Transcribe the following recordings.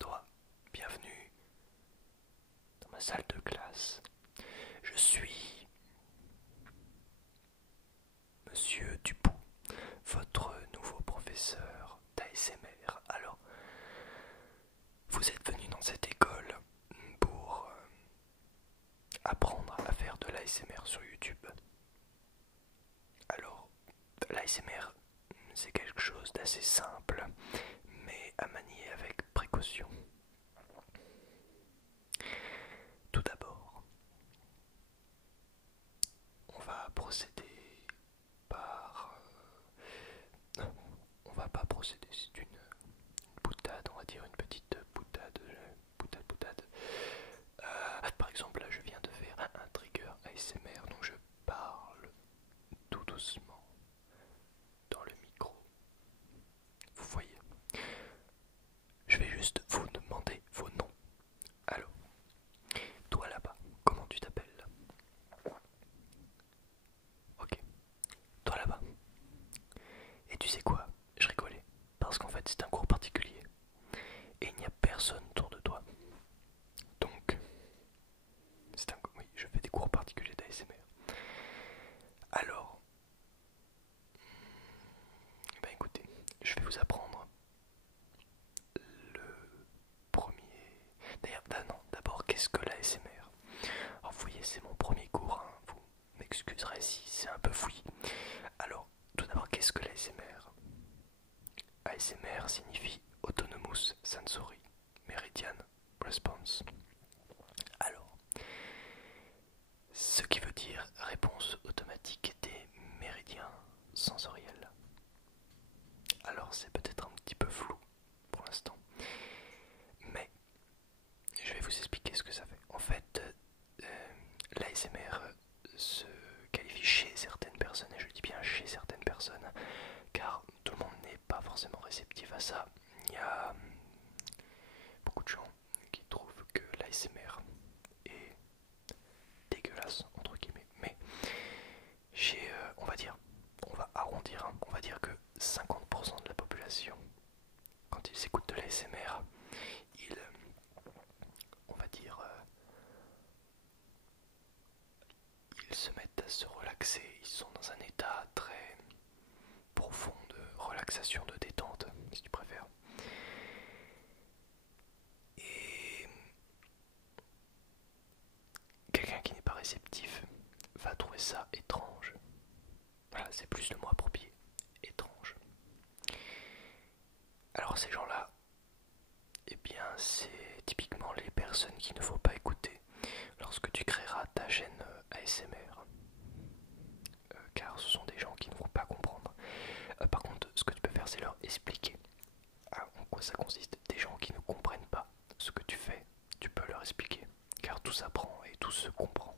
toi, bienvenue dans ma salle de classe. Je suis Monsieur Dupont, votre nouveau professeur d'ASMR. Alors, vous êtes venu dans cette école pour apprendre à faire de l'ASMR sur YouTube. Alors, l'ASMR, c'est quelque chose d'assez simple, mais à manier avec précaution. Tout d'abord, on va procéder par... on va pas procéder, c'est une boutade, on va dire une petite boutade, boutade. Par exemple, là je viens de faire un trigger ASMR, donc je parle tout doucement dans le micro. Vous voyez, je vais juste vous demander vos noms. Alors, toi là-bas, comment tu t'appelles? Ok, toi là-bas. Et tu sais quoi? Je rigolais, parce qu'en fait c'est un cours particulier, et il n'y a personne autour de toi. Donc, oui, je fais des cours particuliers d'ASMR. Alors, bah écoutez, je vais vous apprendre le premier... D'ailleurs, non, d'abord, qu'est-ce que l'ASMR? Alors, vous voyez, c'est mon premier cours, hein, vous m'excuserez si c'est un peu fouillis. Alors, tout d'abord, qu'est-ce que l'ASMR? ASMR signifie Autonomous Sensory Meridian Response. Alors, ce qui veut dire réponse automatique des méridiens sensoriels. Alors c'est peut-être un petit peu flou pour l'instant, mais je vais vous expliquer ce que ça fait. En fait, l'ASMR se qualifie chez certaines personnes, et je dis bien chez certaines personnes, car tout le monde n'est pas forcément réceptif à ça. Il y a beaucoup de gens qui trouvent que l'ASMR est dégueulasse, entre guillemets, mais chez, on va dire, on va arrondir, hein, on va dire que 50% de la population, quand ils écoutent de l'ASMR, ils, on va dire, ils se mettent à se relaxer, ils sont dans un état très profond de relaxation, de détente, si tu préfères. Et quelqu'un qui n'est pas réceptif va trouver ça étrange. Voilà, c'est plus le mot approprié, étrange. Alors ces gens-là, eh bien c'est typiquement les personnes qu'il ne faut pas écouter lorsque tu créeras ta chaîne ASMR. Car ce sont des gens qui ne vont pas comprendre. Par contre, ce que tu peux faire, c'est leur expliquer en quoi ça consiste. Des gens qui ne comprennent pas ce que tu fais, tu peux leur expliquer. Car tout s'apprend et tout se comprend.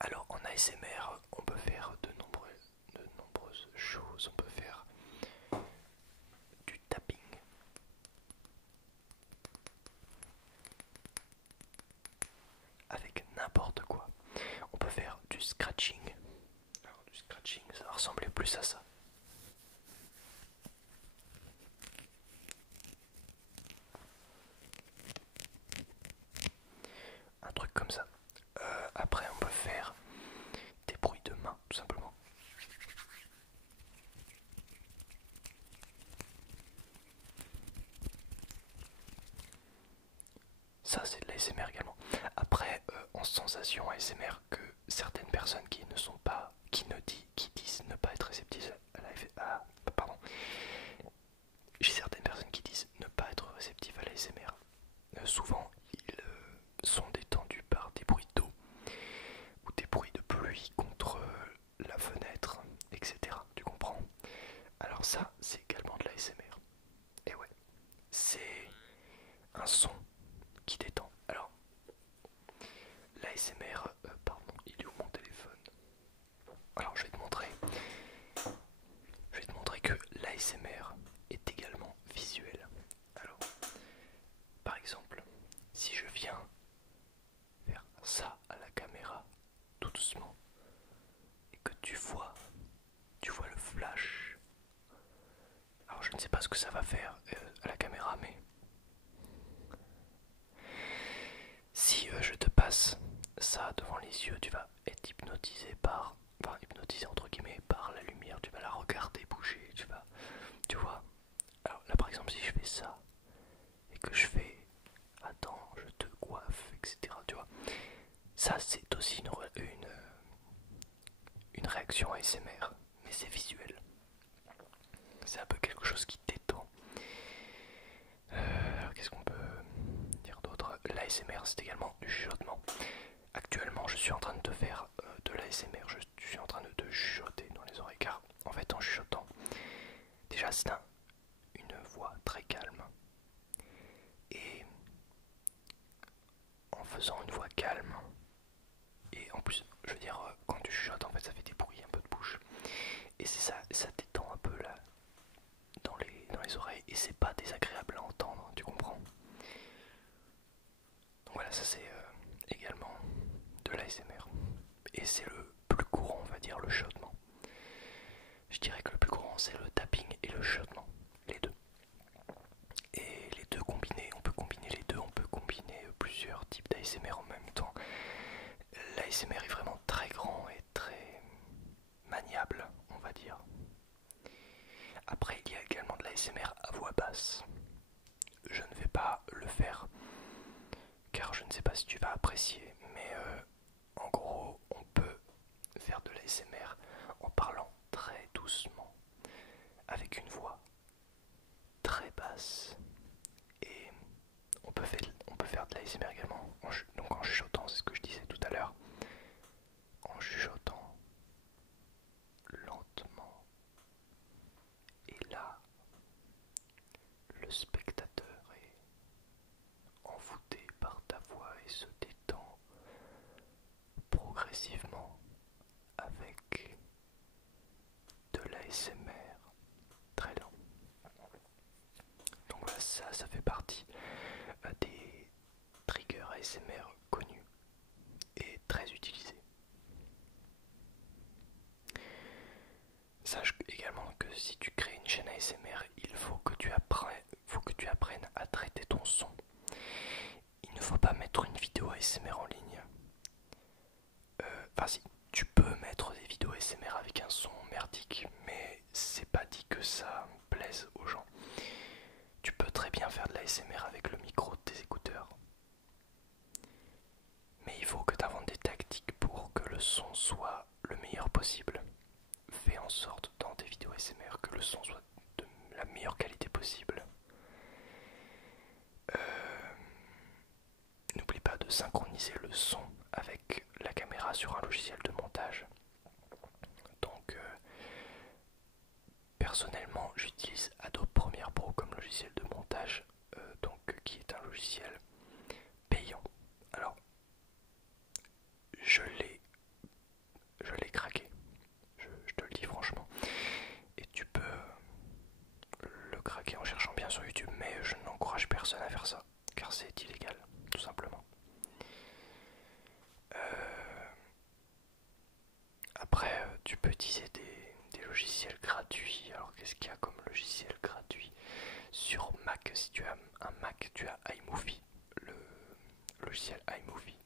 Alors en ASMR, on peut faire de nombreuses choses. On peut faire du tapping, avec n'importe quoi. On peut faire du scratching. Alors du scratching, ça va ressembler plus à ça. Un truc comme ça. Après, on peut faire des bruits de main, tout simplement. Ça, c'est de l'ASMR également. Après, en sensation ASMR, que certaines personnes qui ne sont pas, qui disent ne pas être réceptives à pardon. J'ai certaines personnes qui disent ne pas être réceptives à l'ASMR. Souvent, ils sont détendus par des bruits d'eau ou des bruits de pluie contre la fenêtre, etc. Tu comprends? Alors ça, c'est également de l'ASMR. Et ouais, c'est un son qui détend. Alors, l'ASMR, pardon, il est où mon téléphone? Alors je vais te montrer. Je vais te montrer que l'ASMR est également visuel. Alors, par exemple, si je viens faire ça à la caméra, tout doucement, et que tu vois le flash. Alors je ne sais pas ce que que ça va faire à la caméra, mais si je te passe ça devant les yeux, tu vas être hypnotisé par, enfin hypnotisé entre guillemets par la lumière, tu vas la regarder bouger, tu vois. Alors là par exemple si je fais ça et que je fais, attends, je te coiffe, etc. Tu vois, ça c'est aussi une réaction ASMR, mais c'est visuel. C'est un peu quelque chose qui détend. Qu'est-ce qu'on peut dire d'autre? L'ASMR c'est également du chuchotement. Actuellement je suis en train de te faire de l'ASMR, je suis en train de te chuchoter dans les oreilles car en fait en chuchotant, déjà c'est une voix très calme et en faisant une voix calme et en plus je veux dire quand tu chuchotes en fait ça fait des bruits un peu de bouche et c'est ça, ça détend un peu là dans les oreilles et c'est pas désagréable à entendre, tu comprends? Donc voilà, ça c'est également de l'ASMR. Et c'est le plus courant, on va dire, le chuchotement. Je dirais que le plus courant c'est le tapping et le chuchotement, les deux. Et les deux combinés, on peut combiner les deux, on peut combiner plusieurs types d'ASMR en même temps. L'ASMR est vraiment très grand et très maniable, on va dire. Après, il y a également de l'ASMR à voix basse. Je ne vais pas le faire car je ne sais pas si tu vas apprécier, mais en gros, on peut faire de l'ASMR en parlant très doucement, avec une voix très basse, et on peut faire de l'ASMR également, donc en chuchotant, c'est ce que je disais tout à l'heure, en chuchotant lentement, et là, le spectateur est envoûté par ta voix et se détend progressivement avec de l'ASMR très lent. Donc voilà, ça fait partie des triggers ASMR connus et très utilisés. Sache également que si tu crées une chaîne ASMR, il faut que tu apprennes à traiter ton son. Il ne faut pas mettre une vidéo ASMR en ligne. Enfin si, tu peux mettre des vidéos ASMR avec un son merdique, mais c'est pas dit que ça plaise aux gens. Tu peux très bien faire de l'ASMR avec le micro de tes écouteurs. Mais il faut que tu inventes des tactiques pour que le son soit le meilleur possible. Fais en sorte dans tes vidéos ASMR que le son soit de la meilleure qualité possible. N'oublie pas de synchroniser le son avec la caméra sur un logiciel de montage. Donc personnellement j'utilise Adobe Premiere Pro comme logiciel de montage, donc qui est un logiciel payant. Alors je l'ai craqué, je te le dis franchement. Et tu peux le craquer en cherchant bien sur YouTube, mais je n'encourage personne à faire ça, car c'est illégal, tout simplement. Après, tu peux utiliser des logiciels gratuits. Alors qu'est-ce qu'il y a comme logiciel gratuit? Sur Mac, si tu as un Mac, tu as iMovie, le logiciel iMovie.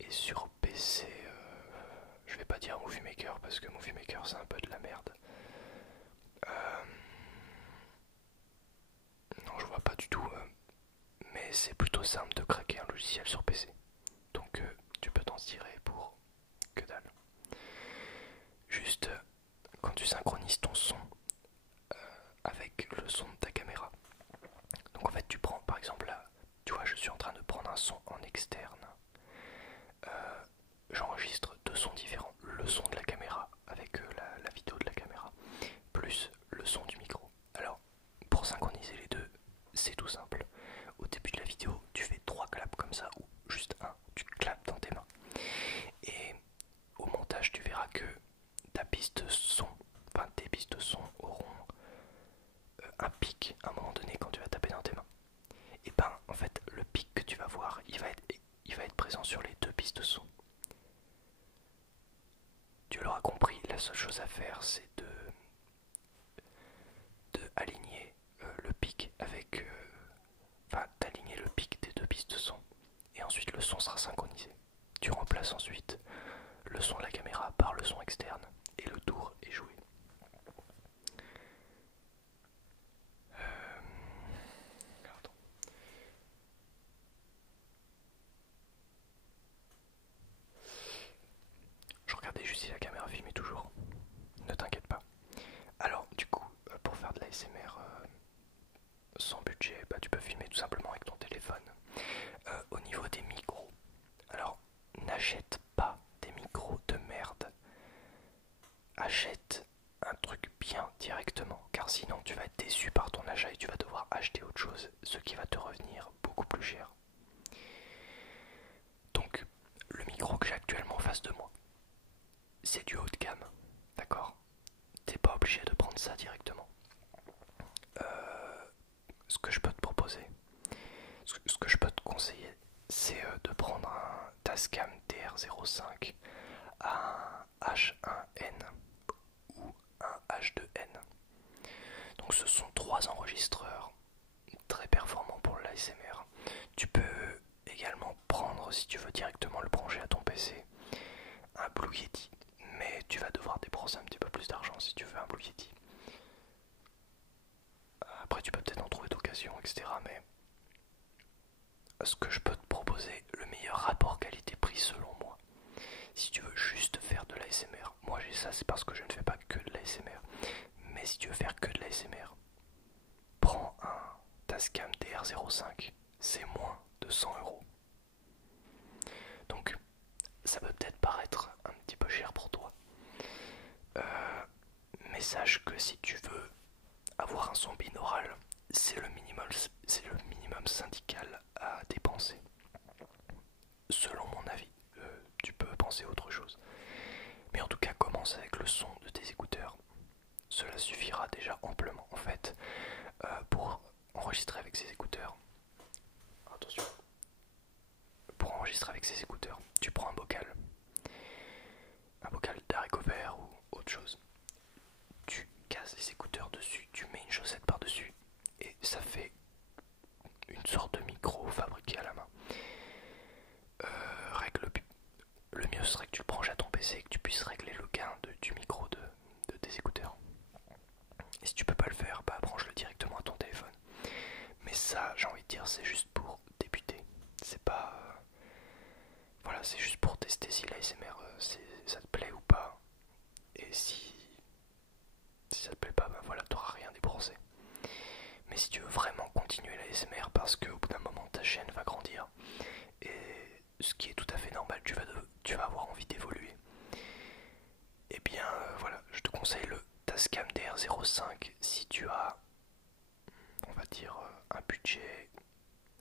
Et sur PC, je vais pas dire Movie Maker parce que Movie Maker c'est un peu de la merde. Non, je vois pas du tout, mais c'est plutôt simple de craquer un logiciel sur PC. Donc tu peux t'en tirer pour que dalle. Juste quand tu synchronises ton son avec le son de ta caméra. Donc en fait tu prends par exemple là, tu vois je suis en train de prendre un son en externe. J'enregistre deux sons différents, le son de la caméra avec la vidéo de la caméra, plus le son du micro. Alors pour synchroniser les deux, c'est tout simple. Au début de la vidéo, tu fais 3 claps comme ça, ou juste un, tu clapes dans tes mains. Et au montage, tu verras que ta piste son, enfin tes pistes son auront un pic à un moment donné quand tu vas taper dans tes mains. Et ben en fait le pic que tu vas voir, il va être présent sur les deux pistes son. Tu l'auras compris, la seule chose à faire c'est de aligner sans budget, bah, tu peux filmer tout simplement avec ton téléphone. Au niveau des micros, alors n'achète pas des micros de merde. Achète un truc bien directement, car sinon tu vas être déçu par ton achat et tu vas devoir acheter autre chose, ce qui va te revenir beaucoup plus cher. Donc, le micro que j'ai actuellement en face de moi, c'est du haut de gamme, d'accord? T'es pas obligé de prendre ça directement. Ce que je peux te proposer, ce que je peux te conseiller, c'est de prendre un Tascam TR05, un H1N ou un H2N. Donc ce sont trois enregistreurs très performants pour l'ASMR. Tu peux également prendre, si tu veux directement le brancher à ton PC, un Blue Yeti. Mais tu vas devoir dépenser un petit peu plus d'argent si tu veux un Blue Yeti. Après tu peux peut-être en trouver d'occasion, etc. Mais ce que je peux te proposer, le meilleur rapport qualité-prix selon moi, si tu veux juste faire de l'ASMR, moi j'ai ça, c'est parce que je ne fais pas que de l'ASMR. Mais si tu veux faire que de l'ASMR, prends un Tascam TR05, c'est moins de 100 €. Donc ça peut peut-être paraître un petit peu cher pour toi. Mais sache que si tu veux avoir un son binaural, c'est le minimum syndical à dépenser. Selon mon avis, tu peux penser autre chose. Mais en tout cas, commence avec le son de tes écouteurs. Cela suffira déjà amplement en fait pour enregistrer avec ces écouteurs. Attention. Pour enregistrer avec ces écouteurs, tu prends un bocal d'haricots verts ou autre chose. Tu casses les écouteurs dessus, tu mets une chaussette par-dessus et ça fait une sorte de micro fabriqué à la main. Le mieux serait que tu le branches à ton PC et que tu puisses régler le gain du micro de tes écouteurs. Et si tu peux pas le faire, bah branche-le directement à ton téléphone. Mais ça, j'ai envie de dire, c'est juste pour débuter. C'est pas... voilà, c'est juste pour tester si l'ASMR, ça te plaît ou pas. Et si ça te plaît pas, bah voilà, t'auras rien déboursé. Mais si tu veux vraiment continuer l'ASMR, parce qu'au bout d'un moment ta chaîne va grandir, et ce qui est tout à fait normal, tu vas avoir envie d'évoluer. Et bien voilà, je te conseille le Tascam DR05 si tu as, on va dire, un budget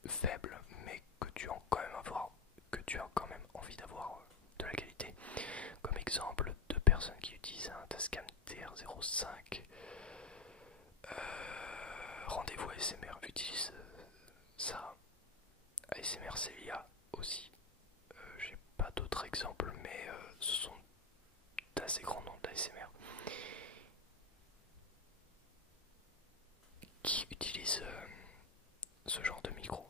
faible, mais que tu as quand même envie d'avoir de la qualité. Comme exemple de personnes qui utilisent un Tascam TR05, Rendez-vous ASMR utilise ça. ASMR Celia aussi. J'ai pas d'autres exemples, mais ce sont d'assez grands noms d'ASMR qui utilisent ce genre de micro.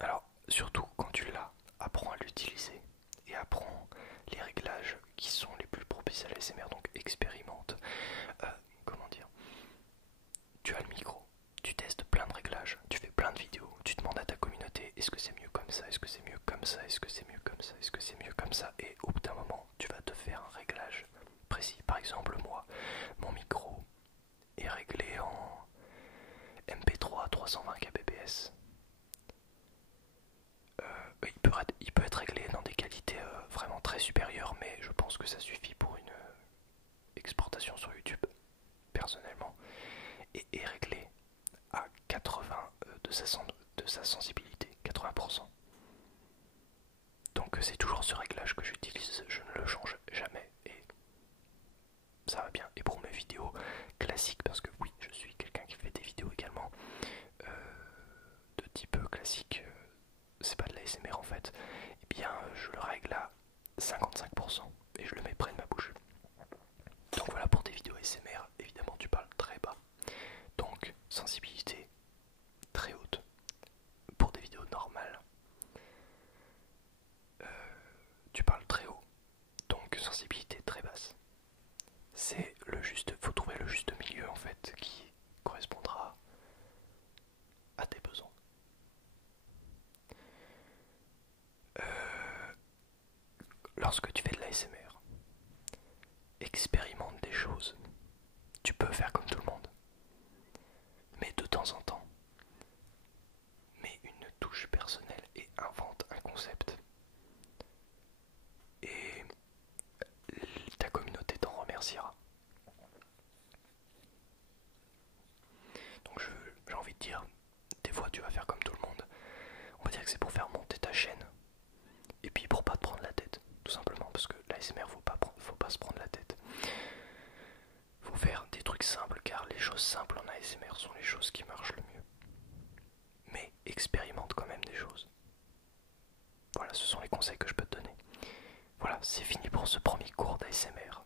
Alors, surtout quand tu l'as, apprends à l'utiliser et apprends les réglages qui sont les plus propices à l'ASMR, donc expérimente. Comment dire, tu as le micro, tu testes plein de réglages, tu fais plein de vidéos, tu demandes à ta communauté est-ce que c'est mieux comme ça, est-ce que c'est mieux comme ça, est-ce que c'est mieux comme ça, est-ce que c'est mieux comme ça, et au bout d'un moment tu vas te faire un réglage précis. Par exemple, moi, mon micro est réglé en MP3 320 kbps. Il peut être réglé dans des qualités vraiment très supérieures, mais je pense que ça suffit pour une exportation sur YouTube, personnellement, et est réglé à 80 de sa sensibilité, 80%. Donc c'est toujours ce réglage que j'utilise, je ne le change jamais et ça va bien. Et pour mes vidéos classiques, parce que oui, je suis quelqu'un qui fait des vidéos également de type classique, c'est pas de la l'ASMR en fait, et bien je le règle à 55% et je le mets près de ma bouche. Donc voilà, pour des vidéos ASMR, évidemment tu parles très bas, donc sensibilité très haute. Pour des vidéos normales, tu parles très haut, donc sensibilité très basse. C'est le juste, faut trouver le juste milieu en fait qui correspondra à tes besoins. Lorsque tu fais de l'ASMR, expérimente des choses. Tu peux faire comme tout le monde, mais de temps en sont les choses qui marchent le mieux. Mais expérimente quand même des choses. Voilà, ce sont les conseils que je peux te donner. Voilà, c'est fini pour ce premier cours d'ASMR.